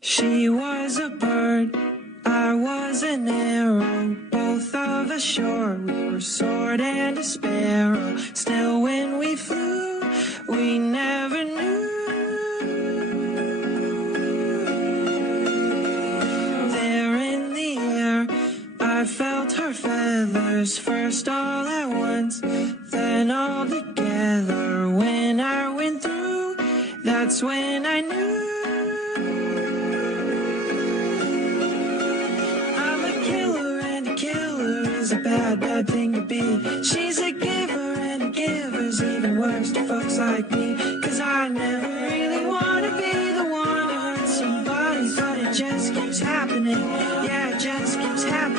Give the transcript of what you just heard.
She was a bird, I was an arrow, both of us sure we were sword and a sparrow. Still when we flew, we never knew. There in the air, I felt her feathers, first all at once, then all together. When I went through, that's when I knew. A bad, bad thing to be. She's a giver, and a giver's even worse to folks like me. Cause I never really wanna be the one to hurt somebody, but it just keeps happening. Yeah, it just keeps happening.